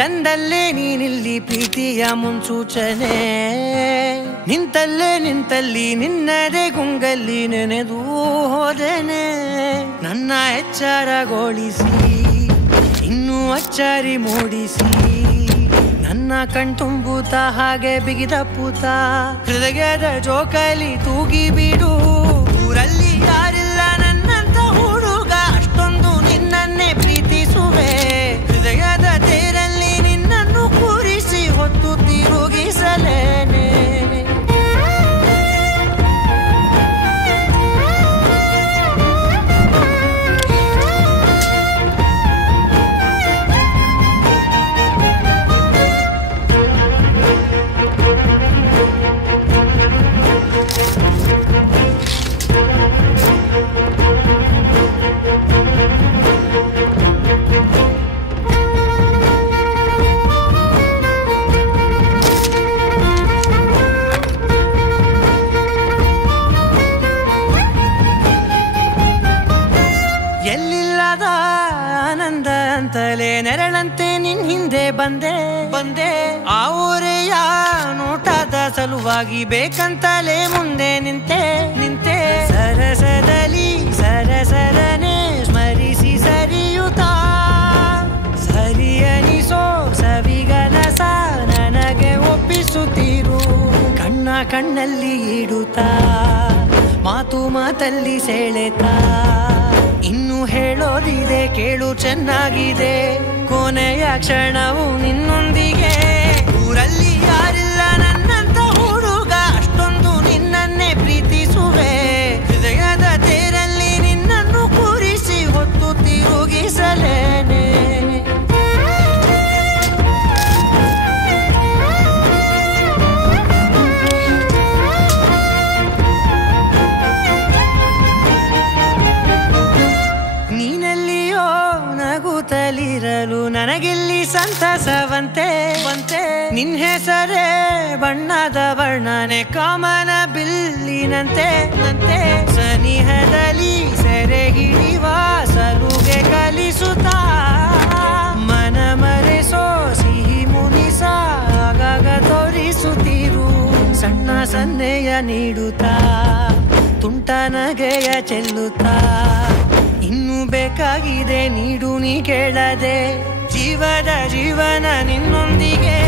ತಂದಲ್ಲೇ ನೀನಿಲ್ಲಿ ಪ್ರೀತಿಯ ಮುನ್ಸೂಚನೆ ನಿಂತಲ್ಲಿ ನಿನ್ನದೇ ಗುಂಗಲ್ಲಿ ನೆನೆದು ಹೋದೆನೆ ನನ್ನ ಎಚ್ಚರಗೊಳಿಸಿ ಇನ್ನೂ ಅಚ್ಚರಿ ಮೂಡಿಸಿ ನನ್ನ ಕಣ್ತುಂಬುತ್ತ ಹಾಗೆ ಬಿಗಿದ ಪೂತ ಹೃದಯದ ಜೋಕಾಲಿ ತೂಗಿ ಬಿಡು ಊರಲ್ಲಿ ಯಾರಿಲ್ಲ ನನ್ನಂತ ಹುಡುಗ ಅಷ್ಟೊಂದು ನಿನ್ನನ್ನೇ ಪ್ರೀತಿಸುವೆ ಹೃದಯದ ತೇರಲ್ಲಿ ನಿನ್ನನ್ನು ಕೂರಿಸಿ ಹೊತ್ತು ತಿರುಗಿಸಲೇನೆ ಎಲ್ಲಿಲ್ಲದ ಆನಂದ ಅಂತಲೇ ನೆರಳಂತೆ ನಿನ್ ಹಿಂದೆ ಬಂದೆ ಆ ಊರೆಯ ನೋಟದ ಸಲುವಾಗಿ ಬೇಕಂತಲೇ ಮುಂದೆ ನಿಂತೆ ಸರಸದಲ್ಲಿ ಸರಸರನೆ ಸ್ಮರಿಸಿ ಸರಿಯುತ್ತಾ ಸರಿಯನಿಸೋ ಸವಿಗನಸ ನನಗೆ ಒಪ್ಪಿಸುತ್ತೀರು ಕಣ್ಣಲ್ಲಿ ಇಡುತ್ತಾ ಮಾತಲ್ಲಿ ಸೆಳೆತಾ ಇನ್ನು ಹೇಳೋದಿದೆ ಕೇಳು ಚೆನ್ನಾಗಿದೆ ಕೊನೆಯ ಕ್ಷಣವು ನಿನ್ನೊಂದಿಗೆ ಊರಲ್ಲಿ ಯಾರಿಲ್ಲ ನನ್ನಂತ ಹುಡುಗ ಅಷ್ಟೊಂದು ನಿನ್ನನ್ನೇ ಪ್ರೀತಿಸುವೆ ಹೃದಯದ ತೇರಲ್ಲಿ ನಿನ್ನನ್ನು ಕೂರಿಸಿ ಹೊತ್ತು ತಿರುಗಿಸಲೇನೆ ನಗುತ್ತಲಿರಲು ನನಗಿಲ್ಲಿ ಸಂತಸವಂತೆ ನಿನ್ ಹೆಸರೇ ಬಣ್ಣದ ವರ್ಣನೆ ಕಾಮನ ಬಿಲ್ಲಿನಂತೆ ಸನಿಹದಲ್ಲಿ ಸೆರೆ ಹಿಡಿಯುವ ಸಲುಗೆ ಕಲಿಸುತ್ತಾ ಮನ ಮರೆಸೋ ಸಿಹಿ ಮುನಿಸ ಆಗಾಗ ತೋರಿಸುತ್ತಿರು ಸಣ್ಣ ಸನ್ನೆಯ ನೀಡುತ್ತಾ ತುಂಟ ನಗೆಯ ಚೆಲ್ಲುತ್ತಾ ಇನ್ನು ಬೇಕಾಗಿದೆ ನೀಡು ನೀ ಕೇಳದೆ ಜೀವನ ನಿನ್ನೊಂದಿಗೆ